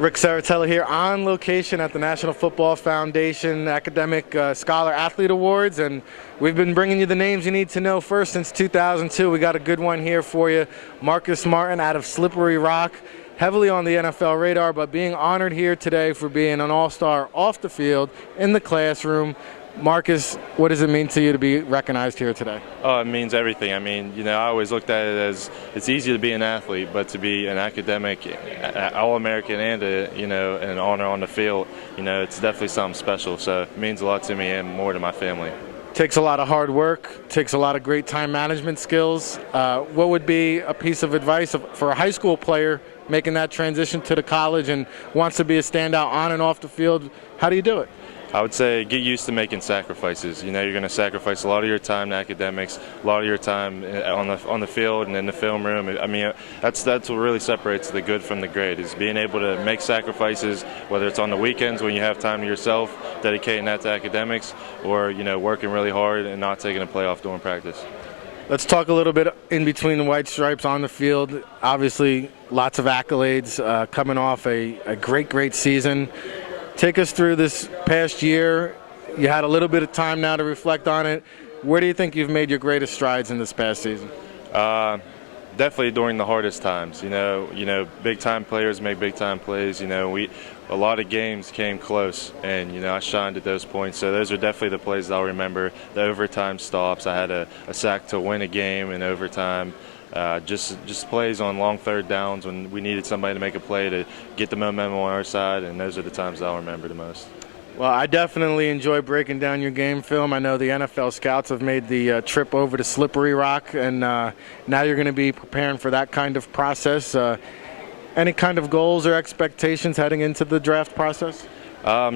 Rick Saratella here on location at the National Football Foundation Academic Scholar Athlete Awards, and we've been bringing you the names you need to know first since 2002. We got a good one here for you. Marcus Martin out of Slippery Rock, heavily on the NFL radar, but being honored here today for being an all-star off the field, in the classroom. Marcus, what does it mean to you to be recognized here today? Oh, it means everything. I mean, I always looked at it as it's easy to be an athlete, but to be an academic, All-American, and an honor on the field, it's definitely something special. So it means a lot to me and more to my family. Takes a lot of hard work, takes a lot of great time management skills. What would be a piece of advice for a high school player making that transition to the college and wants to be a standout on and off the field? How do you do it? I would say get used to making sacrifices. You're going to sacrifice a lot of your time to academics, a lot of your time on the field and in the film room. I mean, that's what really separates the good from the great, is being able to make sacrifices, whether it's on the weekends when you have time to yourself, dedicating that to academics, or working really hard and not taking a play off during practice. Let's talk a little bit in between the white stripes on the field. Obviously, lots of accolades coming off a great season. Take us through this past year. You had a little bit of time now to reflect on it. Where do you think you've made your greatest strides in this past season? Definitely during the hardest times. Big-time players make big-time plays. A lot of games came close, and I shined at those points. So those are definitely the plays that I'll remember. The overtime stops. I had a sack to win a game in overtime. Just plays on long third downs when we needed somebody to make a play to get the momentum on our side, and those are the times I'll remember the most. Well, I definitely enjoy breaking down your game film. I know the NFL scouts have made the trip over to Slippery Rock, and now you're going to be preparing for that kind of process. Any kind of goals or expectations heading into the draft process?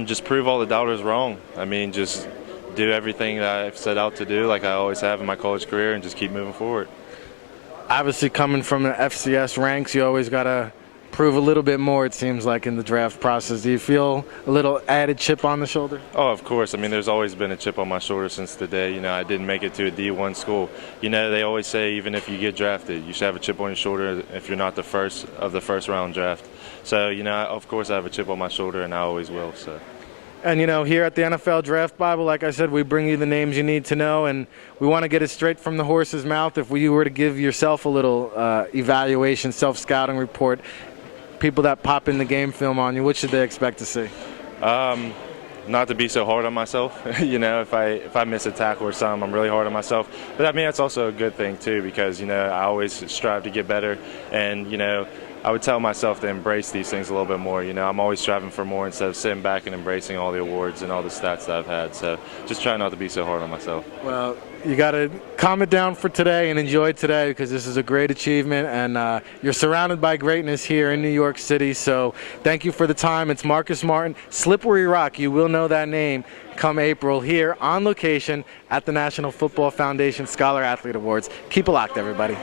Just prove all the doubters wrong. I mean, just do everything that I've set out to do like I always have in my college career and just keep moving forward. Obviously, coming from the FCS ranks, you always got to prove a little bit more, it seems like, in the draft process. Do you feel a little added chip on the shoulder? Oh, of course. I mean, there's always been a chip on my shoulder since the day, I didn't make it to a D1 school. They always say even if you get drafted, you should have a chip on your shoulder if you're not the first of the first-round draft. So, of course I have a chip on my shoulder, and I always will. So. And, here at the NFL Draft Bible, like I said, we bring you the names you need to know, and we want to get it straight from the horse's mouth. If you were to give yourself a little evaluation, self-scouting report, people that pop in the game film on you, what should they expect to see? Not to be so hard on myself. If I miss a tackle or something, I'm really hard on myself. But I mean, that's also a good thing, too, because, I always strive to get better, and, I would tell myself to embrace these things a little bit more. I'm always striving for more instead of sitting back and embracing all the awards and all the stats that I've had. So just try not to be so hard on myself. Well, you got to calm it down for today and enjoy today, because this is a great achievement, and you're surrounded by greatness here in New York City. So thank you for the time. It's Marcus Martin, Slippery Rock. You will know that name come April here on location at the National Football Foundation Scholar Athlete Awards. Keep it locked, everybody.